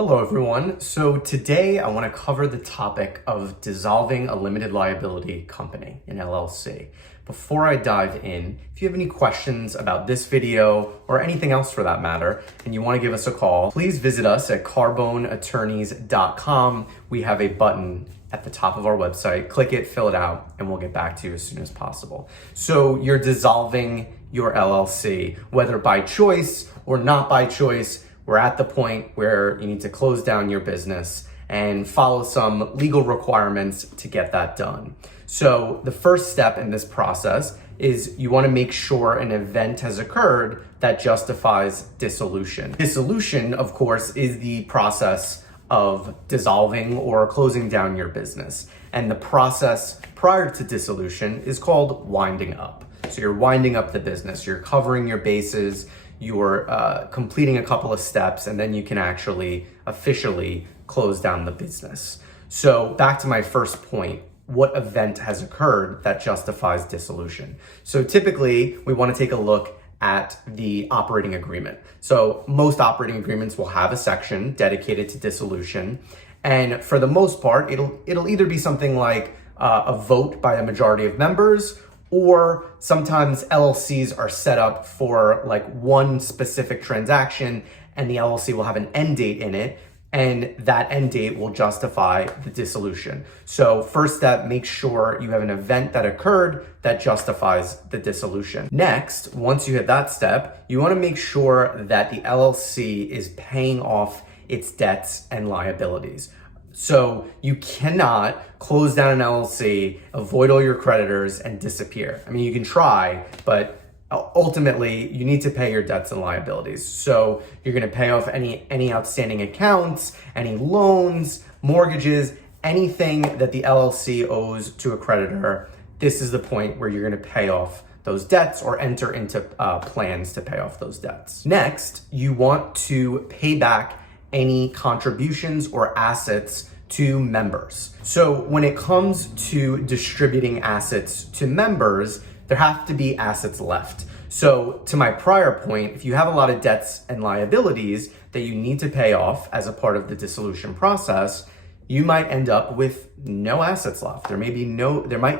Hello everyone. So today I want to cover the topic of dissolving a limited liability company, an LLC. Before I dive in, if you have any questions about this video or anything else for that matter, and you want to give us a call, please visit us at carboneattorneys.com. We have a button at the top of our website. Click it, fill it out, and we'll get back to you as soon as possible. So you're dissolving your LLC, whether by choice or not by choice. We're at the point where you need to close down your business and follow some legal requirements to get that done. So the first step in this process is you want to make sure an event has occurred that justifies dissolution. Dissolution, of course, is the process of dissolving or closing down your business. And the process prior to dissolution is called winding up. So you're winding up the business, you're covering your bases, you're completing a couple of steps, and then you can actually officially close down the business. So back to my first point, what event has occurred that justifies dissolution? So typically we want to take a look at the operating agreement. So most operating agreements will have a section dedicated to dissolution. And for the most part, it'll either be something like a vote by a majority of members, or sometimes LLCs are set up for like one specific transaction and the LLC will have an end date in it, and that end date will justify the dissolution. So first step, make sure you have an event that occurred that justifies the dissolution. Next, once you hit that step, you want to make sure that the LLC is paying off its debts and liabilities. So you cannot close down an LLC, avoid all your creditors, and disappear. I mean, you can try, but ultimately you need to pay your debts and liabilities. So you're going to pay off any outstanding accounts, any loans, mortgages, anything that the LLC owes to a creditor. This is the point where you're going to pay off those debts or enter into plans to pay off those debts. Next, you want to pay back any contributions or assets to members. So when it comes to distributing assets to members, there have to be assets left. So to my prior point, if you have a lot of debts and liabilities that you need to pay off as a part of the dissolution process, you might end up with no assets left. There might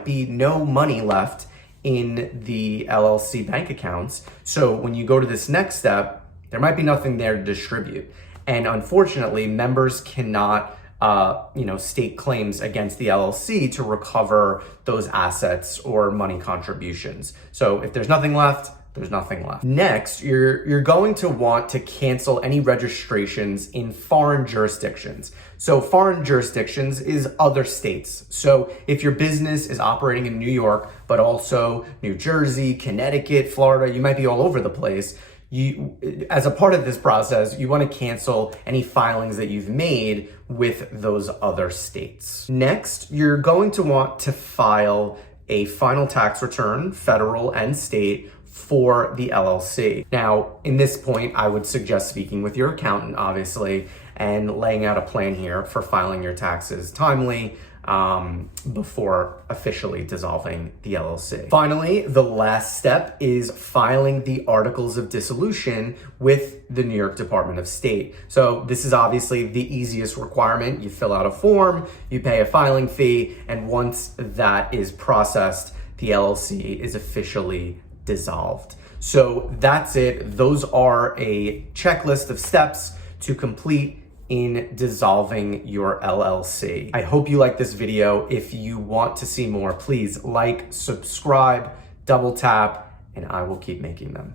be no money left in the LLC bank accounts. So when you go to this next step, there might be nothing there to distribute. And unfortunately, members cannot state claims against the LLC to recover those assets or money contributions. So if there's nothing left, there's nothing left. Next, you're going to want to cancel any registrations in foreign jurisdictions. So foreign jurisdictions is other states. So if your business is operating in New York, but also New Jersey, Connecticut, Florida, you might be all over the place. As a part of this process, you want to cancel any filings that you've made with those other states. Next, you're going to want to file a final tax return, federal and state, for the LLC. Now, in this point, I would suggest speaking with your accountant, obviously, and laying out a plan here for filing your taxes timely, before officially dissolving the LLC. Finally, the last step is filing the articles of dissolution with the New York Department of State. So this is obviously the easiest requirement. You fill out a form, you pay a filing fee, and once that is processed, the LLC is officially dissolved. So that's it. Those are a checklist of steps to complete in dissolving your LLC. I hope you like this video. If you want to see more, please like, subscribe, double tap, and I will keep making them.